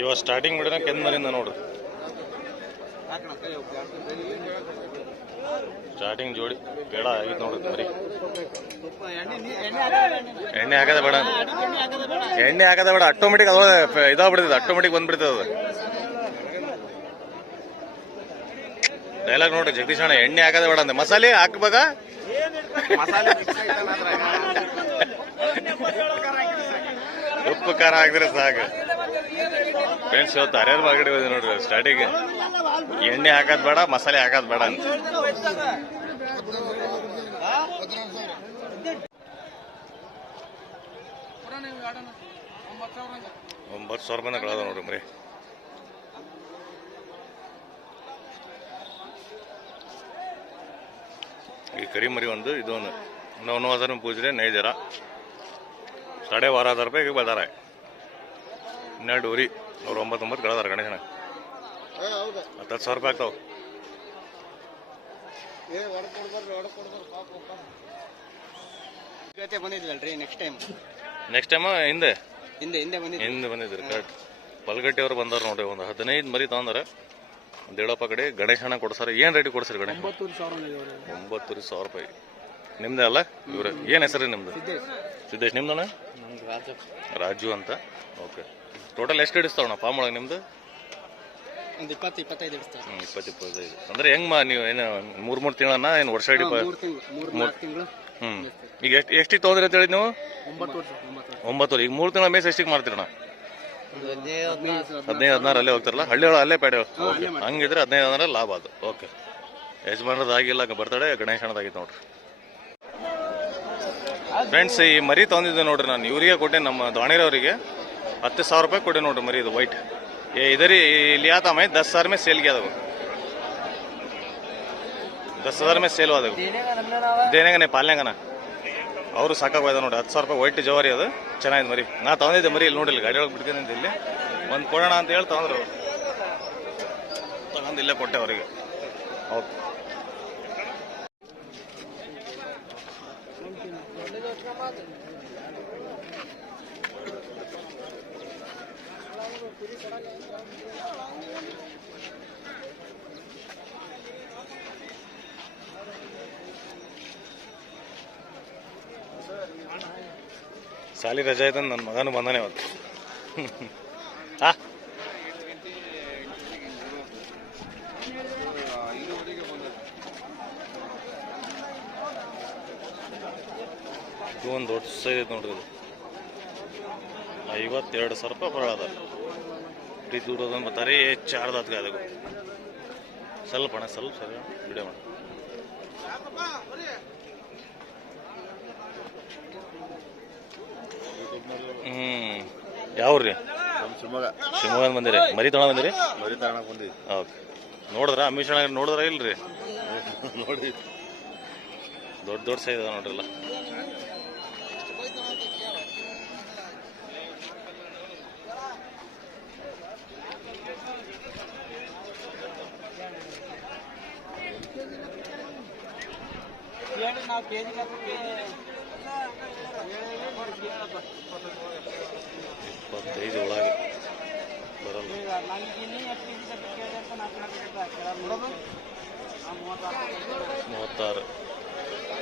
ಇವಾಗ ಸ್ಟಾರ್ಟಿಂಗ್ ಬಿಡೋಣ ಕೆಂದಮರಿಂದ ನೋಡು. ಸ್ಟಾರ್ಟಿಂಗ್ ಜೋಡಿ ಬೇಡ ಆಗಿತ್ತು ನೋಡ್ರಿ ಮರಿ. ಎಣ್ಣೆ ಹಾಕದ ಬೇಡ, ಎಣ್ಣೆ ಹಾಕದ ಬೇಡ. ಆಟೋಮೆಟಿಕ್ ಅದ್ರೊಳಗೆ ಇದಾಗ್ಬಿಡ್ತದೆ, ಆಟೋಮೆಟಿಕ್ ಬಂದ್ಬಿಡ್ತದೆ ಅದು. ಡೈಲಾಗ್ ನೋಡ್ರಿ ಜಗದೀಶ್ ಅಣ್ಣ, ಎಣ್ಣೆ ಹಾಕದ ಬೇಡ ಅಂದೆ. ಮಸಾಲೆ ಹಾಕ್ಬೇಕಾ? ಉಪ್ಪು ಖಾರ ಹಾಕಿದ್ರೆ ಸಾಕು. ಫ್ರೆಂಡ್ಸ್ ಇವತ್ತು ಹರಿಯಾರ ಬಾಗಡಿ ಹೋದೆ ನೋಡ್ರಿ. ಸ್ಟಾರ್ಟಿಂಗ್ ಎಣ್ಣೆ ಹಾಕೋದ್ ಬೇಡ, ಮಸಾಲೆ ಹಾಕೋದ್ ಬೇಡ ಅಂತ. 9,000 ರೂಪಾಯಿನ ಕಳೆದ ನೋಡ್ರಿ ಮರಿ. ಈ ಕರಿ ಮರಿ ಒಂದು ಇದೊಂದು 9,000 ರೂಪಾಯಿ ಪೂಜೆ ನೈ ಜರ 12,500 ರೂಪಾಯಿಗೆ ಬರ್ತಾರ. 12 ಊರಿ ಅವ್ರು 9,900 ಕಳೆದಾರ ಗಣೇಶನ. 10,000 ರೂಪಾಯಿ ಆಗ್ತಾವ. ನೆಕ್ಸ್ಟ್ ಟೈಮ್ ಹಿಂದೆ ಬಂದಿದ್ರಿ ಕರೆಕ್ಟ್. ಪಲ್ಗಟ್ಟಿ ಅವ್ರು ಬಂದಾರ ನೋಡ್ರಿ. ಒಂದು 15 ಮರಿ ತಗೊಂಡಾರ. ದೇಳಪ್ಪ ಕಡೆ ಗಣೇಶನ ಕೊಡ್ಸಾರ. ಏನ್ ರೇಟಿ ಕೊಡ್ಸಾರ ಗಣೇಶ? 9,000 ರೂಪಾಯಿ. ನಿಮ್ದೆ ಅಲ್ಲ ಇವ್ರ? ಏನ್ ಹೆಸರು ನಿಮ್ದು? ಸಿದ್ದೇಶ್. ನಿಮ್ದಣ್ಣ? ರಾಜು ಅಂತ. ಓಕೆ. ಟೋಟಲ್ ಎಷ್ಟು ಹಿಡಿಸ್ತಾವಣ್ಣ ಫಾರ್ಮ್ ಒಳಗೆ ನಿಮ್ದು? 20-25 ಅಂದ್ರೆ ಹೆಂಗ್ ನೀವು ಏನು 3 ತಿಂಗಳನ್ನ ಏನು ವರ್ಷ ಹಿಡಿ? ಈಗ ಎಷ್ಟಿಗೆ ತಗೊಂಡ್ರಿ ಅಂತ ಹೇಳಿ ನೀವು? 9. ಈಗ 3 ತಿಂಗಳ ಮೇಸ್ ಎಷ್ಟಿಗೆ ಮಾಡ್ತೀರಣ್ಣ? 15-16 ಅಲ್ಲೇ ಹೋಗ್ತಾರಲ್ಲ ಹಳ್ಳಿ ಒಳಗೆ, ಅಲ್ಲೇ ಪೇಟೆ. ಓಕೆ, ಹಂಗಿದ್ರೆ 15-16 ಲಾಭ ಅದು. ಓಕೆ. ಯಜಮಾನದಾಗಿಲ್ಲ, ಬರ್ತಡೆ ಗಣೇಶನದಾಗಿತ್ತು ನೋಡ್ರಿ. ಫ್ರೆಂಡ್ಸ್ ಈ ಮರಿ ತಗೊಂಡಿದ್ದೆ ನೋಡ್ರಿ ನಾನು. ಇವರಿಗೆ ಕೊಟ್ಟೆ, ನಮ್ಮ ದಾವಣಗೆರೆ 10,000 ರೂಪಾಯಿ ಕೊಟ್ಟೆ ನೋಡ್ರಿ ಮರಿ. ಇದು ವೈಟ್ इधर ही लिया था मैं 10,000 में सेल किया था. 10,000 में सेल हुआ था. देने का नहीं, पालने का ना. ಅವರು ಸಾಕಾಗೋಯ್ದ ನೋಡಿ. 10,000 ರೂಪಾಯಿ ವೈಟ್ ಜವಾರಿ. ಅದು ಚೆನ್ನಾಗಿದೆ ಮರಿ. ನಾ ತಗೊಂಡಿದ್ದೆ ಮರಿ. ಇಲ್ಲಿ ನೋಡಿಲ್ಲ, ಗಾಡಿ ಒಳಗೆ ಬಿಡ್ತೀನಿ ಇಲ್ಲಿ. ಒಂದು ಕೊಡೋಣ ಅಂತ ಹೇಳಿ ತಗೊಂಡ್ರು. ತಗೊಂಡು ಇಲ್ಲೇ ಕೊಟ್ಟೆ ಅವರಿಗೆ. ಓಕೆ. ಸಾಲಿ ರಜೆ ಆಯ್ತು. ನನ್ನ ಮಗನು ಬಂದಾನೆ ಅವತ್ತು. ಇದು ಒಂದು ದೊಡ್ಡ ಸೈಜ್ ಐತೆ ನೋಡ್ರಿ. ಇದು 52,000 ರೂಪಾಯಿ ಬರೋದ. ಇಡೀ ದೂರದೊಂದು ಬರ್ತಾರೆ. ಚಾರ್ದಾತ್ಗೆ ಅದಕ್ಕೂ ಸ್ವಲ್ಪ ಅಣ್ಣ, ಸ್ವಲ್ಪ ಸರಿ ವಿಡಿಯೋ ಮಾಡಿ. ಯಾವ್ರಿ? ಶಿವಮೊಗ್ಗ ಬಂದಿರಿ? ಮರಿ ತಗೊಂಡ್ ಬಂದಿರಿ? ಮರಿ ತಗೊಂಡ್ ಬಂದಿರಿ. ಓಕೆ. ನೋಡಿದ್ರ ಅಮಿಷಣ ನೋಡಿದ್ರ ಇಲ್ರಿ? ನೋಡಿ, ದೊಡ್ಡ ಸೈಜ್ ಅದ ನೋಡ್ರಲ್ಲ. $25 ಒಳಗೆ ಬರಲ್ಲ. 36,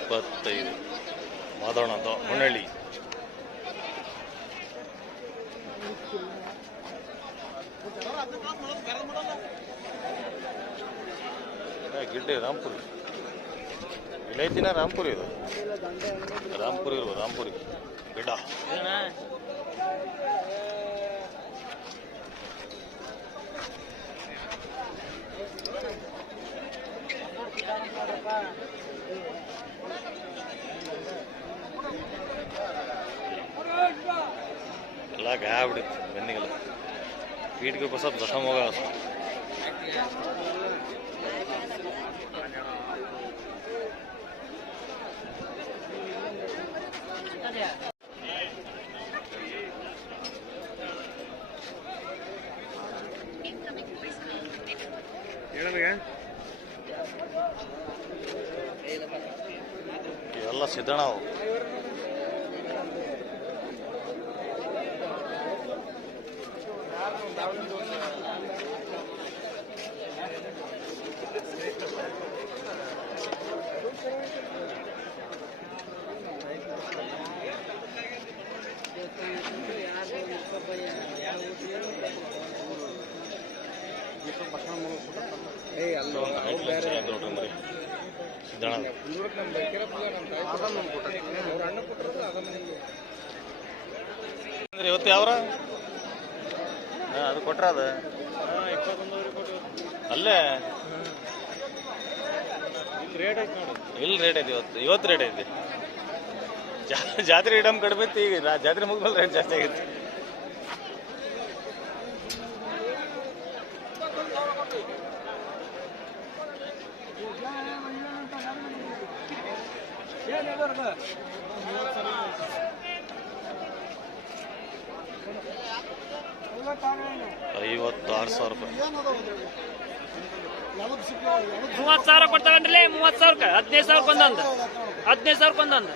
25 ಮಾದೋಣ ಅಂತ ಹೊನ್ನಳ್ಳಿ. ಗಿಡ್ಡೆ ರಾಂಪುರಿ ವಿಲೈತಿನ ರಾಂಪುರಿ. ಇದು ರಾಂಪುರಿ ಇರ್ಬೋದು. ರಾಂಪುರಿ ಗಿಡ್ಡ. ಎಲ್ಲ ಗಾಯ ಬಿಡುತ್ತೆ ಬೆನ್ನಿಗೆಲ್ಲ. ಪೀಠಿಗೆ ಸ್ವಲ್ಪ ಜಖಮ್ ಹೋಗ. ಇವೆಲ್ಲ ಸಿದ್ಧಣ. ಇವತ್ತು ಯಾವ್ರ ಅದು ಕೊಟ್ರ ಅದ ಅಲ್ಲೇ ಇಲ್ಲಿ ರೇಟ್ ಐತಿ ಇವತ್ತು ರೇಟ್ ಐತಿ ಜಾತ್ರೆ ಇಡಮ್ ಕಡಿಮೆ ಐತಿ ಈಗ ಜಾತ್ರೆ ಮುಗಿದ್ಮೇಲೆ ರೇಟ್ ಜಾಸ್ತಿ ಆಗೈತಿ ₹56,000 30,000 ಕೊಡ್ತಾವನ್ರಿ 30,000 15,000 15,000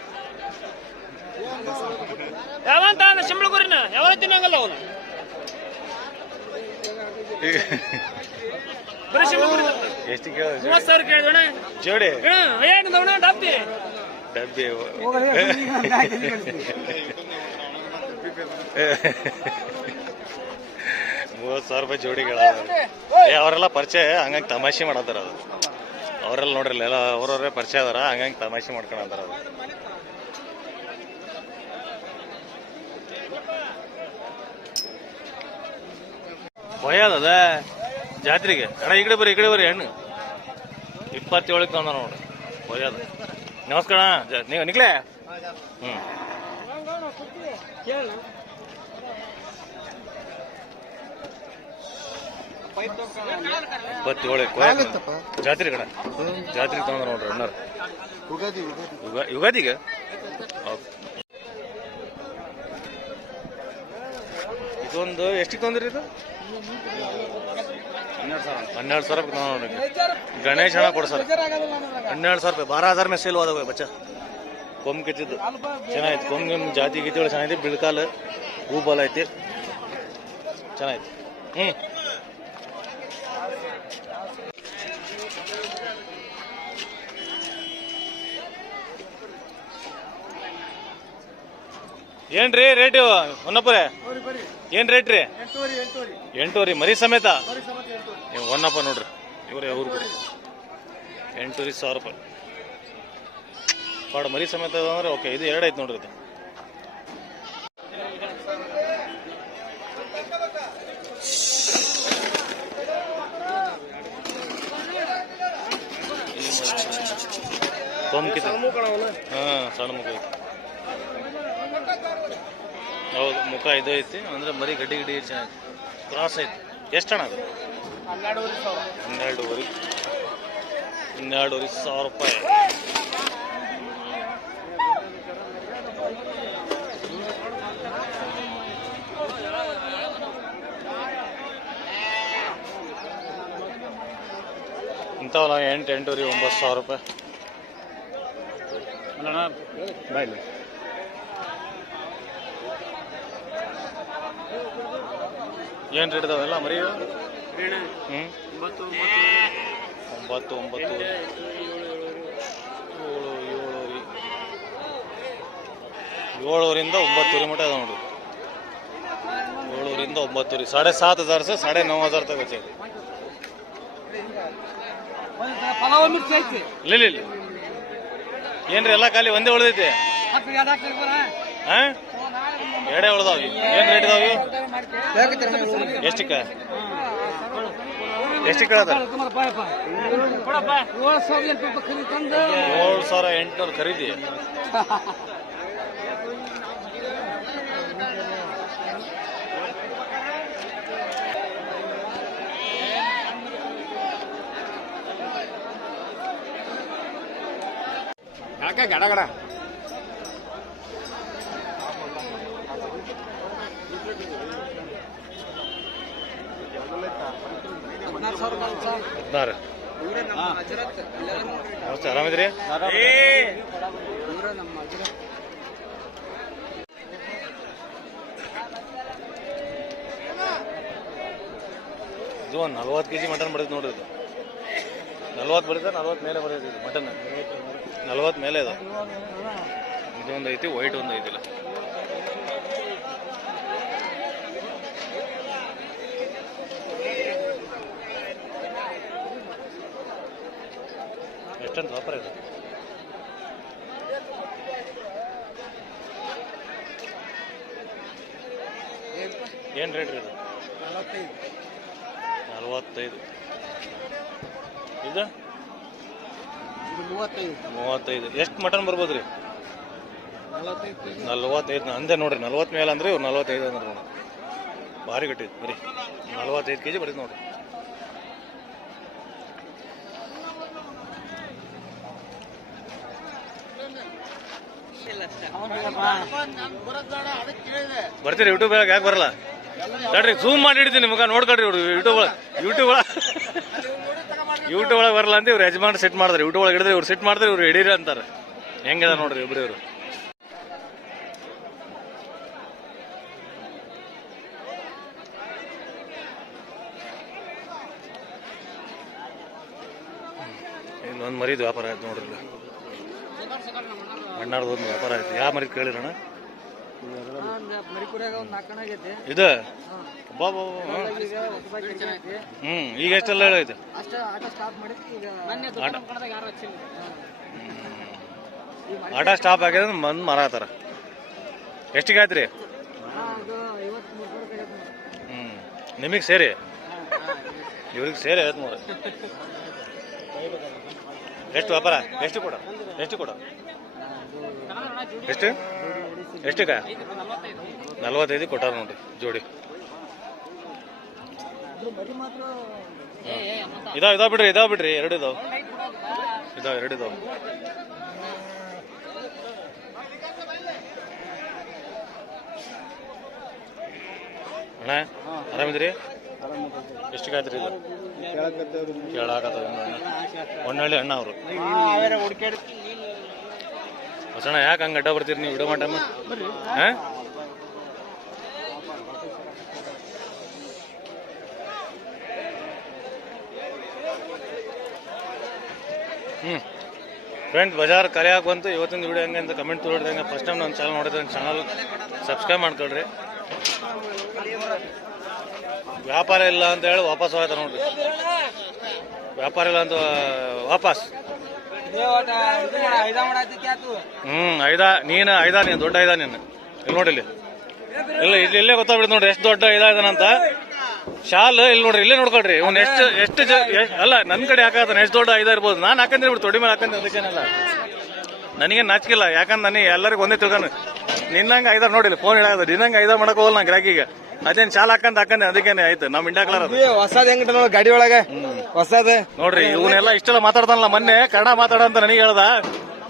ಯಾವಂತ ಶಿಂಬಳ ಗುರಿನ ಯಾವ ತಿನ್ನಂಗಲ್ಲ ಅವನು ಬರೀ ಶಿಂಬಳ ಗುರಿ ಎಷ್ಟು ಕೇಳ 30,000 ಕೇಳಿದೋಣ ಜೋಡಿ ಏನದವಣ ಡಬ್ಬಿ ಡಬ್ಬಿ ₹30,000 ಜೋಡಿಗಳ ಅವರೆಲ್ಲ ಪರಿಚಯ ಹಂಗಾಗಿ ತಮಾಷೆ ಮಾಡತ್ತಾರ ಅದು ಅವರೆಲ್ಲ ನೋಡ್ರಿಲ್ಲ ಎಲ್ಲ ಅವ್ರವ್ರೇ ಪರಿಚಯ ಅದಾರ ಹಂಗಾಗಿ ತಮಾಷೆ ಮಾಡ್ಕೊಳತ್ತಾರ ಅದು ಭಯದ ಜಾತ್ರೆಗೆ ಅಣ್ಣ ಈ ಕಡೆ ಬರ್ರಿ ಹೆಣ್ಣು 27 ತಂದ ನೋಡ್ರಿ ಭಯದ ನಮಸ್ಕಾರ ನೀವು ನಿಕ್ಲೆ ಜಾತ್ರೆ ಕಡೆ ಜಾತ್ರೆ ತಂದ ನೋಡ್ರಿ ಅಣ್ಣಾರ ಯುಗಾದಿಗೆ ಇದೊಂದು ಎಷ್ಟಿಗೆ ತಂದ್ರಿ ಇದು 12,000 ರೂಪಾಯಿ ನೋಡ್ರಿ ಗಣೇಶ ಹಣ ಕೊಡ್ಸರ್ 12,000 ರೂಪಾಯಿ 12,000 ಮೇಲೆ ಸೇಲ್ ಹೋದವ ಬಚ್ಚ ಕೊಂಬ್ ಕಿತ್ತಿದ್ದು ಚೆನ್ನಾಯ್ತು ಕೊಂಬ್ ಜಾತಿ ಗೀತಿಗಳು ಚೆನ್ನಾಗಿದೆ ಬಿಳ್ಕಾಲು ಹೂಬಾಲ ಐತಿ ಚೆನ್ನಾಯ್ತು ಏನ್ರಿ ರೇಟ್ ಹೊನ್ನಪ್ಪರೇ ಏನ್ ರೇಟ್ ರೀ 8,000 ಮರಿ ಸಮೇತ ಹೊನ್ನಪ್ಪ ನೋಡ್ರಿ ಇವ್ರೆ ಅವ್ರ ಕಡೆ 8,000 ರೂಪಾಯಿ ಪಾಡು ಮರಿ ಸಮೇತ ಅಂದ್ರೆ ಓಕೆ ಇದು 2 ಐತೆ ನೋಡ್ರಿ ಇದು ಸಣ್ಣ ಮುಖ ಐತಿ ಹೌದು ಮುಖ ಇದು ಐತಿ ಅಂದ್ರೆ ಮರಿ ಗಡ್ಡಿ ಚೆನ್ನಾಗಿ ಕ್ರಾಸ್ ಐತಿ ಎಷ್ಟು ಹಣ ಅದು 12,500 ರೂಪಾಯಿ ಇಂಥವಲ್ಲ 8,000 9,000 ರೂಪಾಯಿ ಬಾಯ್ಲಿ ಏನು ರೇಟ್ ಇದಾವೆಲ್ಲ ಮರಿ 9 7,000ರಿಂದ 9,000 ಮಟ್ಟ ಅದ ನೋಡ್ರಿ 7,000ರಿಂದ 9,000 7,500 से 9,500 तक बचे ಇಲ್ಲ ಏನ್ರಿ ಎಲ್ಲ ಖಾಲಿ ಒಂದೇ ಉಳಿದೈತಿ ಎರಡೇ ಉಳ್ದಾವ ಏನ್ ರೇಟ್ ಇದಾವ ಎಷ್ಟಕ್ಕೆ ಹೇಳ್ತಾರ 7,800 ಖರೀದಿ ಯಾಕೆ ಗಡ ಗಡ ನಮಸ್ತೆ ಆರಾಮಿದ್ರಿ ಇದು ಒಂದು 40 kg ಮಟನ್ ಬರ್ತೈತೆ ನೋಡ್ರಿ ಇದು 40 ಬರ್ತದೆ 40 ಮೇಲೆ ಬರ್ತೈತೆ ಇದು ಮಟನ್ 40 ಮೇಲೆ ಇದು ಇದೊಂದು ಐತಿ ವೈಟ್ ಒಂದು ಐತಿಲ್ಲ ಎಷ್ಟೊಂದು ವ್ಯಾಪಾರ ಇದೆ ಏನು ರೇಟ್ ರೀ ಇದು 45 ಇದು 35 ಎಷ್ಟು ಮಟನ್ ಬರ್ಬೋದು ರೀ 45 ಅಂದೆ ನೋಡ್ರಿ 40 ಮೇಲೆ ಅಂದ್ರೆ ಇವ್ರು 45 ಅಂದ್ರೆ ನೋಡಿ ಭಾರಿ ಗಟ್ಟಿದ್ ಬರೀ 45 kg ಬರೀ ನೋಡ್ರಿ ಬರ್ತೀರಿ ಯೂಟ್ಯೂಬ್ ಒಳಗೆ ಯಾಕೆ ಬರಲ್ಲ ತಡ್ರಿ ಝೂಮ್ ಮಾಡಿ ಹಿಡಿತೀನಿ ನಿಮ್ಗೆ ನೋಡ್ಕೊಳ್ರಿ ಇವ್ರು ಯೂಟ್ಯೂಬ್ ಒಳಗೆ ಬರಲ್ಲ ಅಂತ ಇವ್ರು ಯಜಮಾನ್ ಸೆಟ್ ಮಾಡ್ತಾರೆ ಯೂಟ್ಯೂಬ್ ಒಳಗೆ ಹಿಡಿದ್ರೆ ಇವ್ರು ಸೆಟ್ ಮಾಡ್ತಾರೆ ಇವ್ರು ಹಿಡೀರಿ ಅಂತಾರೆ ಹೆಂಗದ ನೋಡ್ರಿ ಇಬ್ರು ಇವರು ಇನ್ನೊಂದು ಮರಿದು ವ್ಯಾಪಾರ ಆಯ್ತು ನೋಡ್ರಿ ಮಣ್ಣಾರ್ದು ಒಂದು ವ್ಯಾಪಾರ ಆಯ್ತು ಯಾವ ಮರಿ ಕೇಳಿರಣ್ಣ ಇದು ಈಗ ಎಷ್ಟೆಲ್ಲ ಹೇಳೈತೆ ಆಟ ಸ್ಟಾಪ್ ಆಗಿದೆ ಬಂದು ಮಾರಾತಾರ ಎಷ್ಟಿಗೆ ಆಯ್ತು ರೀ ನಿಮಗೆ ಸೇರಿ ಇವ್ರಿಗೆ ಸೇರಿ ಆಯ್ತು ನೋಡ್ರಿ ಎಷ್ಟು ವ್ಯಾಪಾರ ಎಷ್ಟು ಕೊಡ ಎಷ್ಟಕ್ಕ 45 ಕೊಟ್ಟಾರ ನೋಡ್ರಿ ಜೋಡಿ ಇದಾವ್ ಬಿಡ್ರಿ ಎರಡು ಇದಾವ್ ಅಣ್ಣ ಆರಾಮಿದ್ರಿ ಎಷ್ಟಕ್ಕೆ ಆಯ್ತು ರೀ ಇದು ಕೇಳಾಕತ್ತದ ಹೊನ್ನಳ್ಳಿ ಅಣ್ಣ ಅವರು ಹೊಸಣ್ಣ ಯಾಕೆ ಹಂಗೆ ಅಡ್ಡ ಬರ್ತೀರಿ ನೀವು ವಿಡಿಯೋ ಮಾಡಮ್ಮ ಹಾಂ ಫ್ರೆಂಡ್ಸ್ ಬಜಾರ್ ಕರೆಯಾಕೆ ಬಂತು ಇವತ್ತಿನ ವಿಡಿಯೋ ಹೆಂಗೆ ಅಂತ ಕಮೆಂಟ್ ತೊಗೊಳ್ರಿ ಫಸ್ಟ್ ಟೈಮ್ ನನ್ನ ಚಾನಲ್ ನೋಡಿದ್ರೆ ನನ್ನ ಚಾನಲ್ ಸಬ್ಸ್ಕ್ರೈಬ್ ಮಾಡ್ಕೊಳ್ರಿ ವ್ಯಾಪಾರ ಇಲ್ಲ ಅಂತ ಹೇಳಿ ವಾಪಸ್ ಹೋಯ್ತ ನೋಡ್ರಿ ವ್ಯಾಪಾರ ಇಲ್ಲ ಅಂತ ವಾಪಸ್ ನೀನು ದೊಡ್ಡ ಐದ ನೀನು ಇಲ್ಲಿ ನೋಡಿ ಇಲ್ಲಿ ಇಲ್ಲೇ ಗೊತ್ತಾಗ್ಬಿಡ್ತು ನೋಡ್ರಿ ಎಷ್ಟು ದೊಡ್ಡ ಇದಾನಂತ ಶಾಲ್ ಇಲ್ಲಿ ನೋಡ್ರಿ ಇಲ್ಲೇ ನೋಡ್ಕೊಳ್ರಿ ಇವ್ನು ಎಷ್ಟು ಅಲ್ಲ ನನ್ನ ಕಡೆ ಹಾಕತಾನೆ ಎಷ್ಟು ದೊಡ್ಡ ಐದ ಇರ್ಬೋದು ನಾನು ಹಾಕಂದ್ರೆ ಬಿಟ್ಟು ತೊಡಿ ಮೇಲೆ ಹಾಕಂದ್ರೆ ಅದಕ್ಕೇನಲ್ಲ ನನಗೆ ನಾಚಿಕಿಲ್ಲ ಯಾಕಂದ್ರೆ ನನಗೆ ಎಲ್ಲರಿಗೂ ಒಂದೇ ತಿಳ್ಕೊಂಡು ನಿನ್ನಂಗೆ ಐದಾರು ನೋಡಿಲ್ಲ ಫೋನ್ ಹೇಳೋದು ನಿನ್ನಂಗೆ ಐದಾರು ಮಾಡಕ್ ಹೋಗಲ್ಲ ನಂಗೆ ಗಿರಾಕಿಗೆ ಅದೇನ್ ಶಾಲ ಹಾಕಂತ ಅದಕ್ಕೇನೆ ಆಯ್ತು ನಮ್ ಇಂಡಿಯಾ ಕಲರ್ ಹೊಸದ್ ಹೆಂಗ ಗಾಡಿ ಒಳಗೆ ಹೊಸದ್ ನೋಡ್ರಿ ಇವನ್ನೆಲ್ಲ ಇಷ್ಟೆಲ್ಲ ಮಾತಾಡ್ತಾನಲ್ಲ ಮೊನ್ನೆ ಕನ್ನಡ ಮಾತಾಡಂತ ನನಗೆ ಹೇಳ್ದ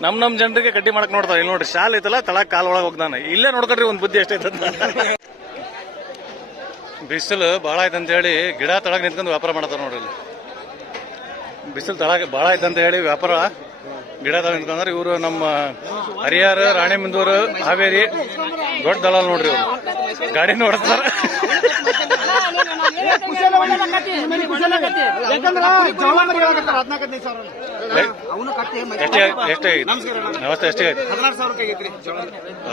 ನಮ್ ಜನರಿಗೆ ಕಡ್ಡಿ ಮಾಡಕ್ ನೋಡ್ತಾರೆ ಇಲ್ಲಿ ನೋಡ್ರಿ ಶಾಲ್ ಐತಲ್ಲ ತಳಕ್ ಕಾಲ್ ಒಳಗೆ ಹೋಗ್ದಾನ ಇಲ್ಲೇ ನೋಡ್ಕೊಡ್ರಿ ಒಂದ್ ಬುದ್ಧಿ ಎಷ್ಟೈತಂತ ಬಿಸಿಲು ಭಾಳ ಆಯ್ತಂತ ಹೇಳಿ ಗಿಡ ತಳಗ್ ನಿಂತ್ಕೊಂಡು ವ್ಯಾಪಾರ ಮಾಡತಾರ ನೋಡ್ರಿ ಇಲ್ಲಿ ಬಿಸಿಲು ತಳಗ ಭಾಳ ಆಯ್ತಂತ ಹೇಳಿ ವ್ಯಾಪಾರ ಗಿಡ ತಳ ನಿಂತ್ಕೊಂಡ್ರೆ ಇವರು ನಮ್ಮ ಹರಿಹರ ರಾಣೆಬೆನ್ನೂರು ಹಾವೇರಿ ದೊಡ್ಡ ದಲಾಲ್ ನೋಡ್ರಿ ಇವರು ಗಾಡಿ ನೋಡ್ತಾರ ಎಷ್ಟೇ ನಮಸ್ತೆ ಎಷ್ಟೇ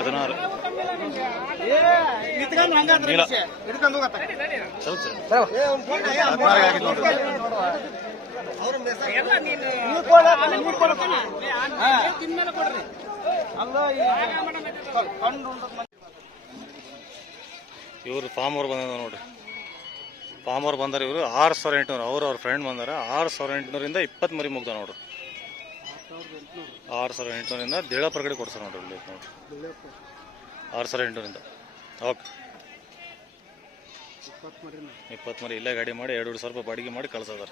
16 ಇವರು ಫಾರ್ಮ್ ಅವ್ರು ಬಂದ ನೋಡ್ರಿ ಫಾರ್ಮ್ ಅವ್ರು ಬಂದಾರ ಇವರು 6800 ಅವ್ರ ಫ್ರೆಂಡ್ ಬಂದಾರ 6800 20 ಮರಿ ಮುಗ್ದ ನೋಡ್ರಿ 6800 ದೇಳಪ್ಪರ ಕಡೆ ಕೊಡ್ಸಾರ ನೋಡ್ರಿ ಇಲ್ಲಿ ನೋಡ್ರಿ 6800 ಓಕೆ 20 ಮರಿ ಇಲ್ಲೇ ಗಾಡಿ ಮಾಡಿ 2,500 ರೂಪಾಯಿ ಬಾಡಿಗೆ ಮಾಡಿ ಕಳ್ಸದಾರ